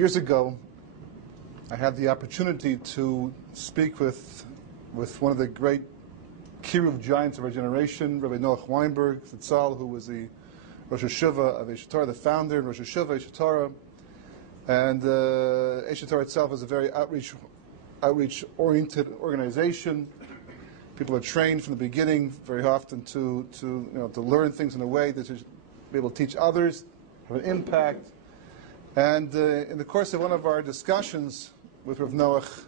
Years ago, I had the opportunity to speak with one of the great Kiruv giants of our generation, Rabbi Noach Weinberg, Zitzal, who was the Rosh Hashiva of Eish Torah, the founder of Rosh Hashiva, Eish Torah. And Eish Torah itself is a very outreach-oriented organization. People are trained from the beginning very often to learn things in a way that is be able to teach others, have an impact. And in the course of one of our discussions with Rav Noach,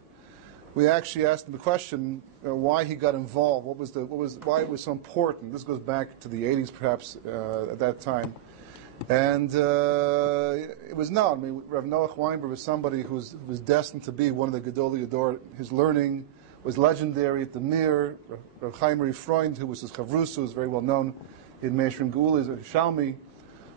we actually asked him the question, why he got involved, why it was so important. This goes back to the 80s, perhaps, at that time. And it was known. I mean, Rav Noach Weinberg was somebody who was destined to be one of the Geulah Yador. His learning was legendary at the Mir. Rachamim Freund, who was his Chavrus, who was very well known in Meishrim Geulah, his Shalmi,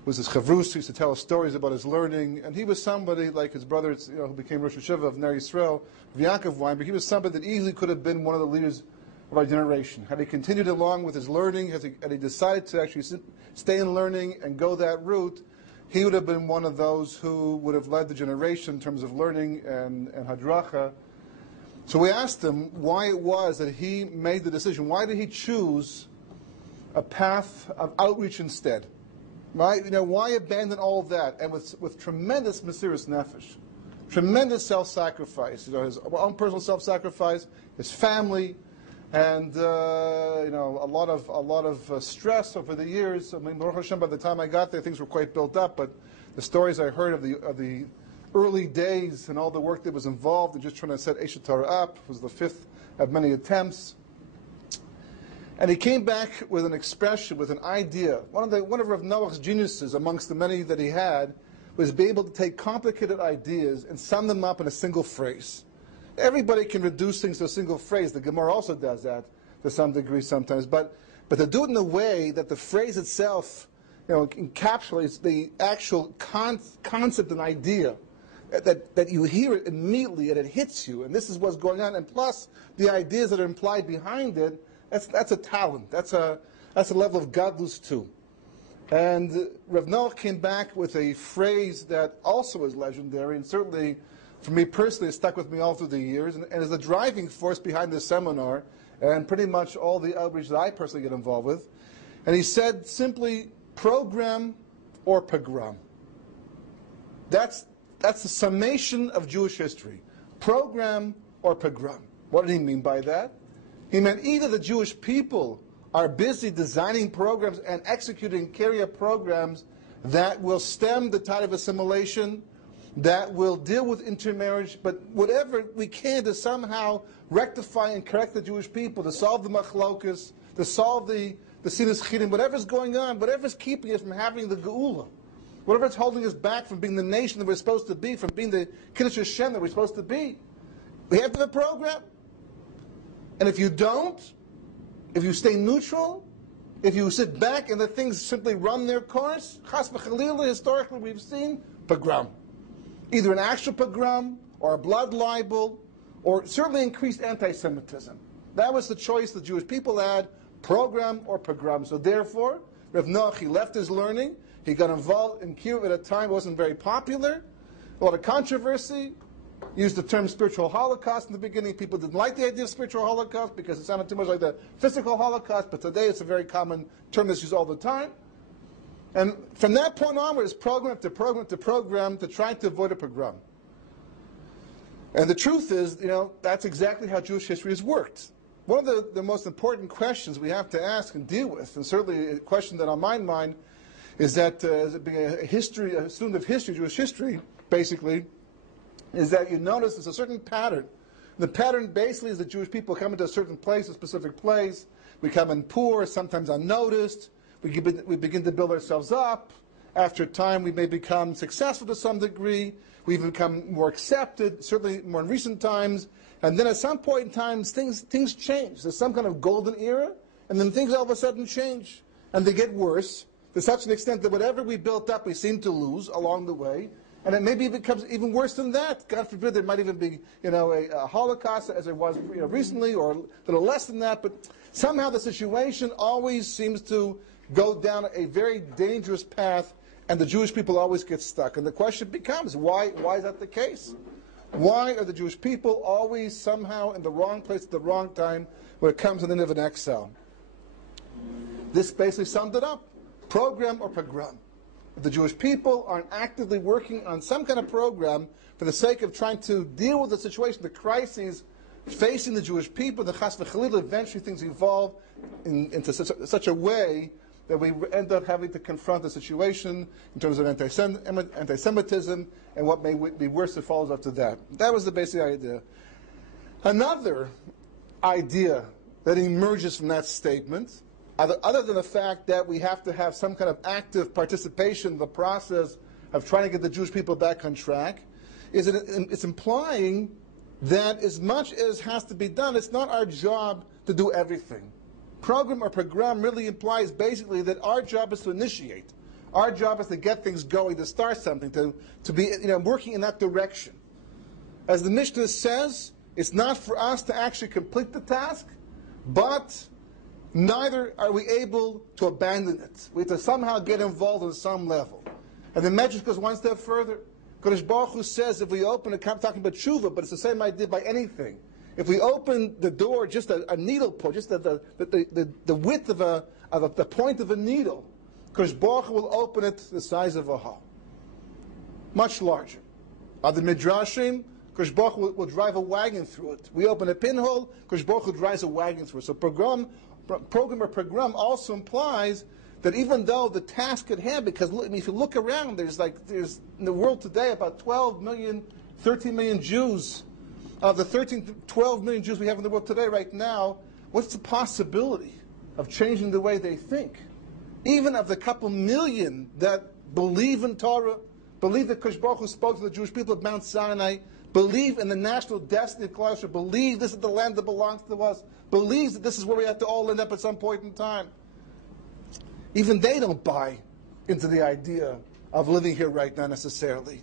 was his Chavrus. He used to tell us stories about his learning. And he was somebody like his brother, who became Rosh Hashiva of Ner Yisrael, Yaakov Weinberg. He was somebody that easily could have been one of the leaders of our generation. Had he continued along with his learning, had he decided to actually stay in learning and go that route, he would have been one of those who would have led the generation in terms of learning and hadracha. So we asked him why it was that he made the decision. Why did he choose a path of outreach instead? Right? Why abandon all of that? And with tremendous Mesiras Nefesh, tremendous self-sacrifice, his own personal self-sacrifice, his family, and a lot of stress over the years. I mean, Baruch Hashem, by the time I got there, things were quite built up. But the stories I heard of the early days and all the work that was involved in just trying to set Eish Torah up was the fifth of many attempts. And he came back with an expression, with an idea. One of Rav Noach's geniuses, amongst the many that he had, was be able to take complicated ideas and sum them up in a single phrase. Everybody can reduce things to a single phrase. The Gemara also does that to some degree sometimes. But to do it in a way that the phrase itself encapsulates the actual concept and idea, that you hear it immediately and it hits you, and this is what's going on, and plus the ideas that are implied behind it, that's a talent. That's a level of Ganuz too. And Rav Noach came back with a phrase that also is legendary, and certainly for me personally, it stuck with me all through the years, and is the driving force behind this seminar, and pretty much all the outreach that I personally get involved with. And he said simply, program or pogrom. That's the summation of Jewish history. Program or pogrom. What did he mean by that? He meant either the Jewish people are busy designing programs and executing, carry out programs that will stem the tide of assimilation, that will deal with intermarriage, but whatever we can to somehow rectify and correct the Jewish people, to solve the machlokas, to solve the sinas chidim, whatever's going on, whatever's keeping us from having the Geulah, whatever's holding us back from being the nation that we're supposed to be, from being the Kiddush Hashem that we're supposed to be. We have to have a program. And if you don't, if you stay neutral, if you sit back and let things simply run their course, chas v'chalila, historically we've seen pogrom. Either an actual pogrom, or a blood libel, or certainly increased anti-Semitism. That was the choice the Jewish people had, program or pogrom. So therefore, Rav Noach, he left his learning, he got involved in Kiruv at a time it wasn't very popular, a lot of controversy, used the term spiritual holocaust in the beginning. People didn't like the idea of spiritual holocaust because it sounded too much like the physical holocaust, but today it's a very common term that's used all the time. And from that point onwards, program to program to program to try to avoid a pogrom. And the truth is, that's exactly how Jewish history has worked. One of the most important questions we have to ask and deal with, and certainly a question that on my mind, is that as being a student of history, Jewish history, basically, is that you notice there's a certain pattern. The pattern basically is that Jewish people come into a certain place, a specific place. We come in poor, sometimes unnoticed. We begin to build ourselves up. After time, we may become successful to some degree. We become more accepted, certainly more in recent times. And then at some point in time, things change. There's some kind of golden era, and then things all of a sudden change. And they get worse to such an extent that whatever we built up, we seem to lose along the way. And it maybe becomes even worse than that. God forbid there might even be, a Holocaust as there was recently, or a little less than that. But somehow the situation always seems to go down a very dangerous path and the Jewish people always get stuck. And the question becomes, why is that the case? Why are the Jewish people always somehow in the wrong place at the wrong time when it comes to the end of an exile? This basically summed it up. Program or pogrom. If the Jewish people aren't actively working on some kind of program for the sake of trying to deal with the situation, the crises facing the Jewish people, the chas v'chalila, eventually things evolve into such a way that we end up having to confront the situation in terms of anti-Semitism and what may be worse that follows after that. That was the basic idea. Another idea that emerges from that statement, other than the fact that we have to have some kind of active participation in the process of trying to get the Jewish people back on track, is that it's implying that as much as has to be done, it's not our job to do everything. Program or pogrom really implies basically that our job is to initiate. Our job is to get things going, to start something, to be working in that direction. As the Mishnah says, it's not for us to actually complete the task, but neither are we able to abandon it. We have to somehow get involved on some level. And the Medrash goes one step further. Kodesh Baruch Hu says if we open a I'm talking about tshuva, but it's the same idea by anything. If we open the door just a needle point, just the width of the point of a needle, Kodesh Baruch Hu will open it the size of a hole. Much larger. Other midrashim, Kodesh Baruch Hu will drive a wagon through it. We open a pinhole, Kodesh Baruch Hu drives a wagon through it. So program or pogrom also implies that even though the task at hand, because if you look around, there's in the world today about 12 million, 13 million Jews. Of the 12 million Jews we have in the world today right now, what's the possibility of changing the way they think? Even of the couple million that believe in Torah, believe that Kodesh Baruch Hu spoke to the Jewish people at Mount Sinai, believe in the national destiny of Klal Yisrael, believe this is the land that belongs to us, believes that this is where we have to all end up at some point in time. Even they don't buy into the idea of living here right now necessarily.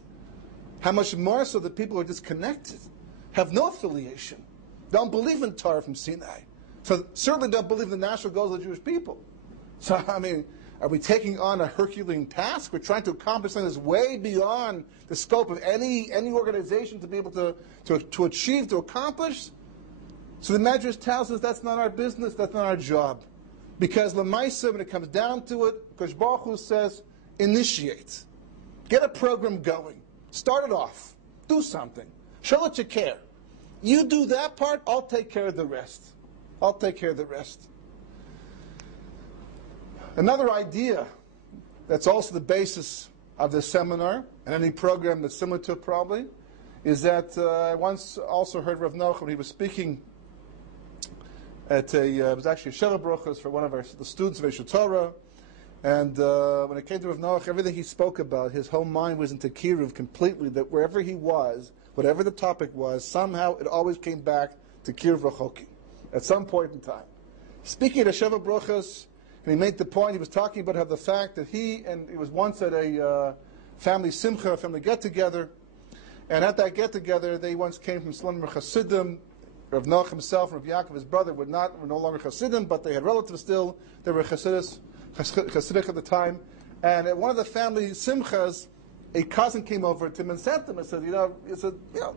How much more so that people are disconnected, have no affiliation, don't believe in Torah from Sinai. So certainly don't believe in the national goals of the Jewish people. So, are we taking on a Herculean task? We're trying to accomplish something that's way beyond the scope of any organization to be able to achieve, to accomplish. So the Medrash tells us that's not our business, that's not our job. Because L'maisa, when it comes down to it, Kodesh Baruch Hu says, initiate. Get a program going. Start it off. Do something. Show that you care. You do that part, I'll take care of the rest. I'll take care of the rest. Another idea that's also the basis of this seminar, and any program that's similar to it probably, is that I once also heard Rav Noach when he was speaking at it was actually a Sheva Brochus for one of the students of Eshet Torah, and when it came to Rav Noach, everything he spoke about, his whole mind was into Kiruv completely, that wherever he was, whatever the topic was, somehow it always came back to Kiruv Rachokim at some point in time. Speaking at a Sheva Brochus, and he made the point, he was talking about how the fact that he was once at a family simcha, a family get-together, and at that get-together, they once came from Slumber Hasidim. Rav Noach himself and Rav Yaakov, his brother, were no longer Hasidim, but they had relatives still. They were Hasidic at the time. And at one of the family simchas, a cousin came over to him and said to him,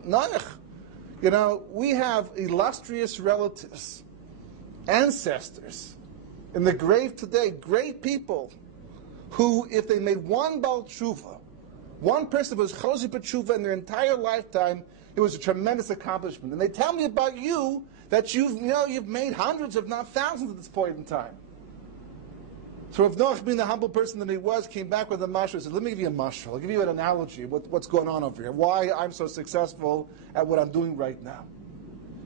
Noach, we have illustrious relatives, ancestors, in the grave today, great people, who, if they made one Baal Tshuva, one person was Chosi B'Tshuva in their entire lifetime, it was a tremendous accomplishment. And they tell me about you that you've made hundreds, if not thousands, at this point in time. So Rav Noach, being the humble person that he was, came back with a mashal. He said, let me give you a mashal. I'll give you an analogy of what's going on over here, why I'm so successful at what I'm doing right now.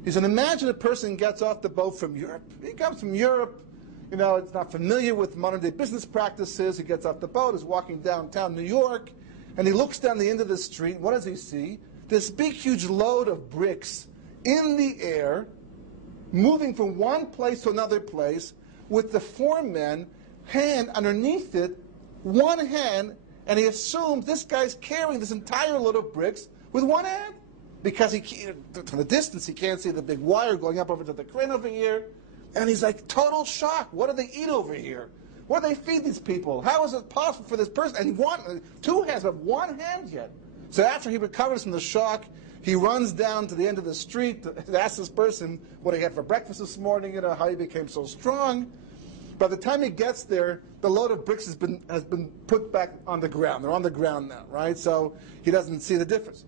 He said, imagine a person gets off the boat from Europe. He comes from Europe, it's not familiar with modern-day business practices. He gets off the boat, is walking downtown New York, and he looks down the end of the street. What does he see? This big, huge load of bricks in the air, moving from one place to another place, with the foreman hand underneath it, one hand, and he assumes this guy's carrying this entire load of bricks with one hand. Because from the distance, he can't see the big wire going up over to the crane over here. And he's like, total shock. What do they eat over here? What do they feed these people? How is it possible for this person? And two hands, but one hand yet. So after he recovers from the shock, he runs down to the end of the street to ask this person what he had for breakfast this morning, how he became so strong. By the time he gets there, the load of bricks has been put back on the ground. They're on the ground now, right? So he doesn't see the difference.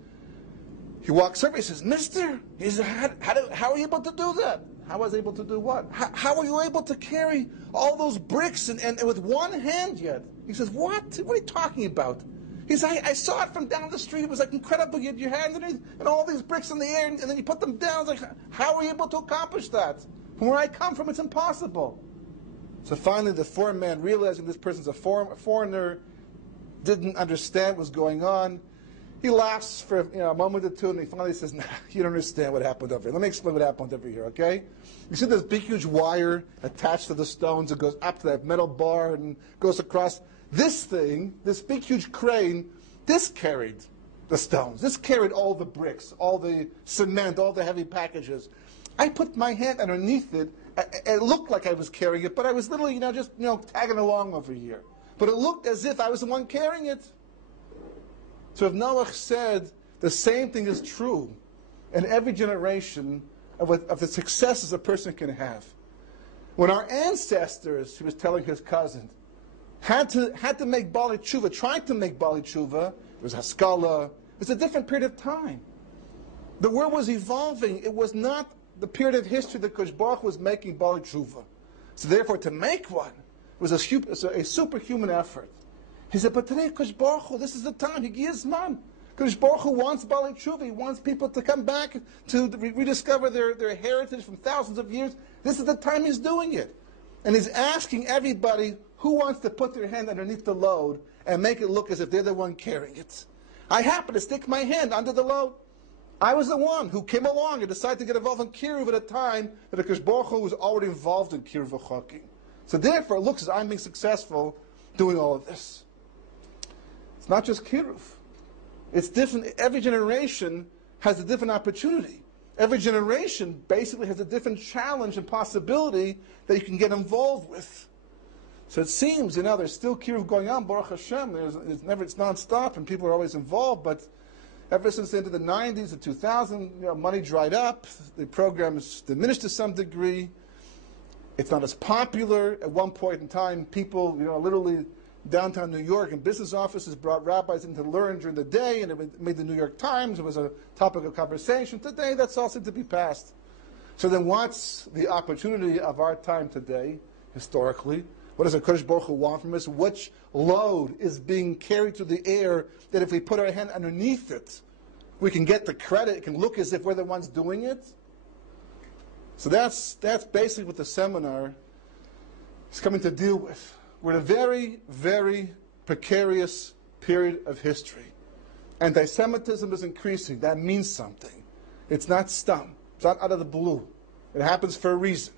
He walks over, he says, "Mister," he says, how are you able to do that? How was I able to do what? How are you able to carry all those bricks and with one hand yet? He says, "What? What are you talking about?" He says, I saw it from down the street. It was like incredible. You had your hand underneath and all these bricks in the air, and then you put them down. It's like, how are you able to accomplish that? From where I come from, it's impossible. So finally, the foreman, realizing this person's a foreigner, didn't understand what was going on. He laughs for a moment or two, and he finally says, "Nah, you don't understand what happened over here. Let me explain what happened over here, okay? You see this big, huge wire attached to the stones. It goes up to that metal bar and goes across. This thing, this big, huge crane, this carried the stones. This carried all the bricks, all the cement, all the heavy packages. I put my hand underneath it. It looked like I was carrying it, but I was literally, just tagging along over here. But it looked as if I was the one carrying it." So if Noach said the same thing is true in every generation of the successes a person can have. When our ancestors, he was telling his cousin, had to make Bali Tshuva, tried to make Bali Tshuva, it was Haskalah, it was a different period of time. The world was evolving. It was not the period of history that Kosh Baruch was making Bali Tshuva. So therefore, to make one was a superhuman effort. He said, but today, Kosh Baruch Hu, this is the time. He gives man. Kosh Baruch Hu wants Bali Tshuva. He wants people to come back to rediscover their heritage from thousands of years. This is the time he's doing it. And he's asking everybody who wants to put their hand underneath the load and make it look as if they're the one carrying it. I happened to stick my hand under the load. I was the one who came along and decided to get involved in Kiruv at a time that the Kosh Baruch Hu was already involved in Kiruv v'chokim. So therefore, it looks as I'm being successful doing all of this. It's not just Kiruv. It's different. Every generation has a different opportunity. Every generation basically has a different challenge and possibility that you can get involved with. So it seems, there's still Kiruv going on, Baruch Hashem. It's non-stop and people are always involved, but ever since the end of the 90s, the 2000s, money dried up. The program is diminished to some degree. It's not as popular. At one point in time, people, literally downtown New York and business offices brought rabbis in to learn during the day, and it made the New York Times. It was a topic of conversation. Today, that's all seemed to be past. So then what's the opportunity of our time today, historically? What does HaKadosh Baruch Hu want from us? Which load is being carried through the air that if we put our hand underneath it, we can get the credit, it can look as if we're the ones doing it? So that's basically what the seminar is coming to deal with. We're in a very, very precarious period of history. Anti-Semitism is increasing. That means something. It's not stum. It's not out of the blue. It happens for a reason.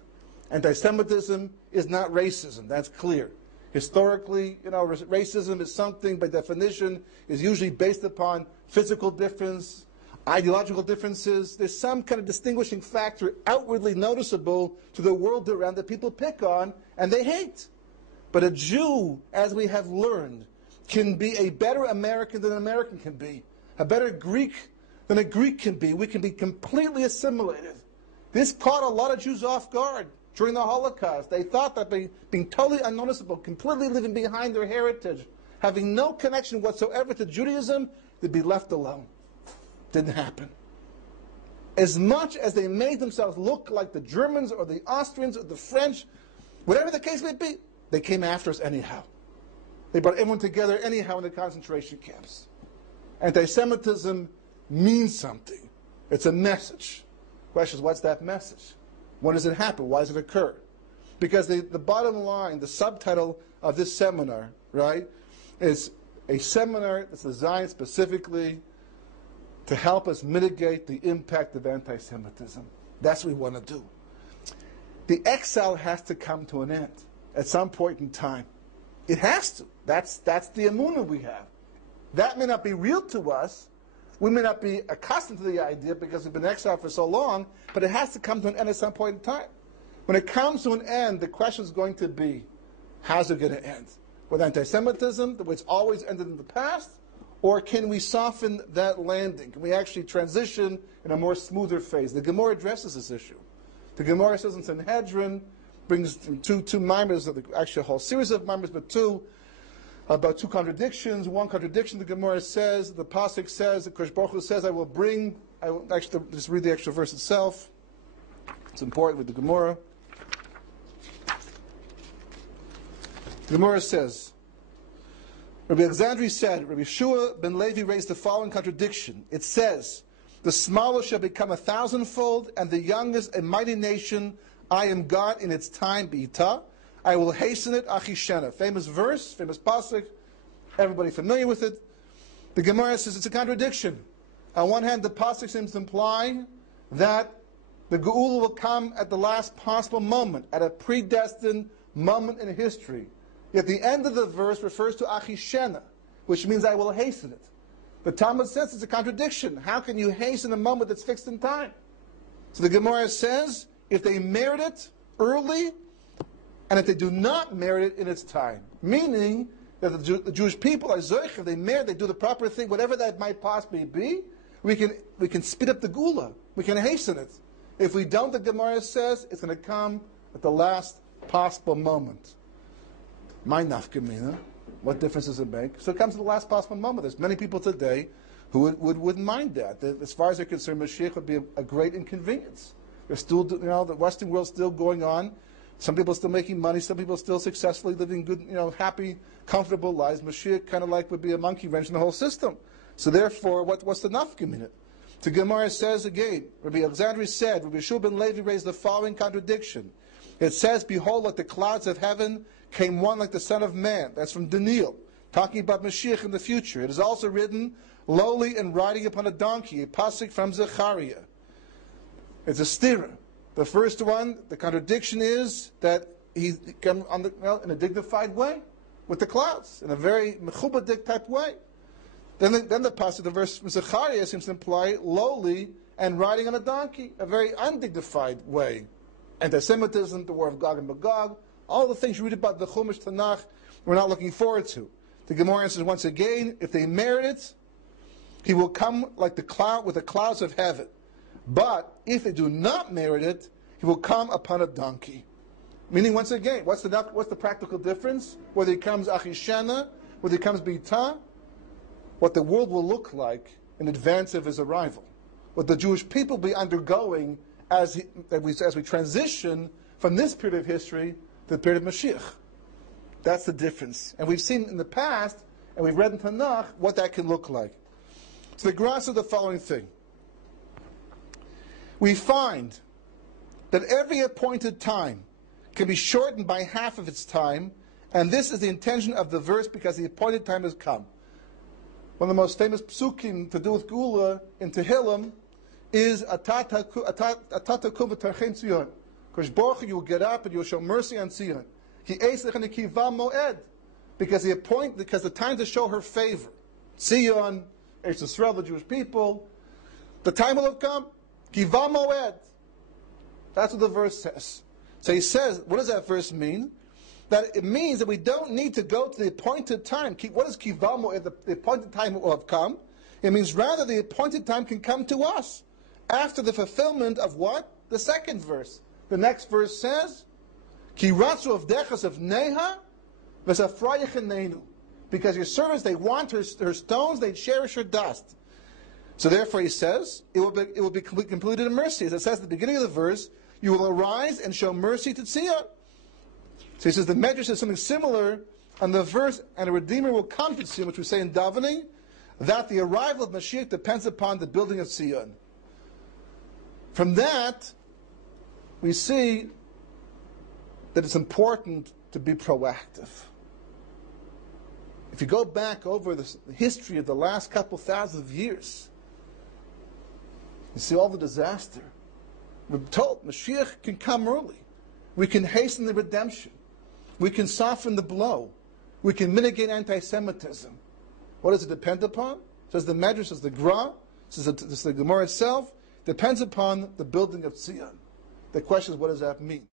Anti-Semitism is not racism. That's clear. Historically, racism is something, by definition, is usually based upon physical difference, ideological differences. There's some kind of distinguishing factor outwardly noticeable to the world around that people pick on and they hate. But a Jew, as we have learned, can be a better American than an American can be, a better Greek than a Greek can be. We can be completely assimilated. This caught a lot of Jews off guard during the Holocaust. They thought that being totally unnoticeable, completely living behind their heritage, having no connection whatsoever to Judaism, they'd be left alone. Didn't happen. As much as they made themselves look like the Germans or the Austrians or the French, whatever the case may be, they came after us anyhow. They brought everyone together anyhow in the concentration camps. Anti-Semitism means something. It's a message. Question is, what's that message? When does it happen? Why does it occur? Because the bottom line, the subtitle of this seminar, right, is a seminar that's designed specifically to help us mitigate the impact of anti-Semitism. That's what we want to do. The exile has to come to an end at some point in time. It has to. That's the emunah we have. That may not be real to us. We may not be accustomed to the idea because we've been exiled for so long, but it has to come to an end at some point in time. When it comes to an end, the question is going to be, How's it going to end? With anti-Semitism, the way it's always ended in the past? Or can we soften that landing? Can we actually transition in a more smoother phase? The Gemara addresses this issue. The Gemara says in Sanhedrin, brings two mimers, actually a whole series of mimers, but about two contradictions. One contradiction, the Gemara says, the Pasuk says, the Kosh Baruch Hu says, actually, just read the actual verse itself. It's important with the Gemara. The Gemara says, Rabbi Alexandri said, Rabbi Shua ben Levi raised the following contradiction. It says, the smallest shall become 1,000-fold, and the youngest a mighty nation. I am God in its time, B'ita. I will hasten it, Achishena. Famous verse, famous pasuk, everybody familiar with it. The Gemara says it's a contradiction. On one hand, the pasuk seems to imply that the Geulah will come at the last possible moment, at a predestined moment in history. Yet the end of the verse refers to Achishena, which means I will hasten it. The Talmud says it's a contradiction. How can you hasten a moment that's fixed in time? So the Gemara says, if they merit it early, and if they do not merit it in its time, meaning that the Jewish people are zoich, if they merit, they do the proper thing, whatever that might possibly be, we can speed up the Geulah. We can hasten it. If we don't, the Gemara says, it's going to come at the last possible moment. My nafkamina. What difference does it make? So it comes to the last possible moment. There's many people today who wouldn't mind that. As far as they're concerned, Mashiach would be a great inconvenience. There's still, the Western world's still going on. Some people are still making money. Some people are still successfully living good, happy, comfortable lives. Mashiach kind of would be a monkey wrench in the whole system. So therefore, what's the nafkamina? The Gemara says again, Rabbi Alexandri said, Rabbi Shua ben Levi raised the following contradiction. It says, behold, like the clouds of heaven came one like the Son of Man. That's from Daniel, talking about Mashiach in the future. It is also written, lowly and riding upon a donkey, a pasuk from Zechariah. It's a stira. The first one, the contradiction is that he came in a dignified way with the clouds, in a very mechubadik type way. Then the pasuk, the verse from Zechariah seems to imply lowly and riding on a donkey, a very undignified way. Anti-Semitism, the war of Gog and Magog, all the things you read about the Chumash Tanakh, we're not looking forward to. The Gemara answers once again, if they merit it, he will come like the cloud with the clouds of heaven. But if they do not merit it, he will come upon a donkey. Meaning, once again, what's the practical difference? Whether he comes Achishena, whether he comes B'ita, what the world will look like in advance of his arrival. What the Jewish people will be undergoing as we transition from this period of history to the period of Mashiach. That's the difference. And we've seen in the past, and we've read in Tanakh, what that can look like. So the grasp of the following thing. We find that every appointed time can be shortened by half of its time, and this is the intention of the verse because the appointed time has come. One of the most famous psukim to do with Geulah in Tehillim is Atata kum v'tarchem Tzion. Because Baruch you will get up and you will show mercy on Tzion. Ki eisech nekiva moed, because the time to show her favor. Tzion, Eretz Yisrael, the Jewish people, the time will have come. Kiva moed. That's what the verse says. So he says, what does that verse mean? That it means that we don't need to go to the appointed time. What is kiva moed? The appointed time will have come. It means rather the appointed time can come to us after the fulfillment of what? The second verse. The next verse says, Ki ratzu of dechas of neha v'safrayichenenu. Because your servants, they want her stones, they cherish her dust. So therefore he says, it will be completed in mercy. As it says at the beginning of the verse, you will arise and show mercy to Tzion. So he says the Medrash says something similar on the verse, and a Redeemer will come to Tzion, which we say in davening, that the arrival of Mashiach depends upon the building of Tzion. From that, we see that it's important to be proactive. If you go back over the history of the last couple thousand years, you see all the disaster. We're told Mashiach can come early. We can hasten the redemption. We can soften the blow. We can mitigate anti-Semitism. What does it depend upon? Says the Medrash, says the Gra, says the Gemara itself, depends upon the building of Tzion. The question is, what does that mean?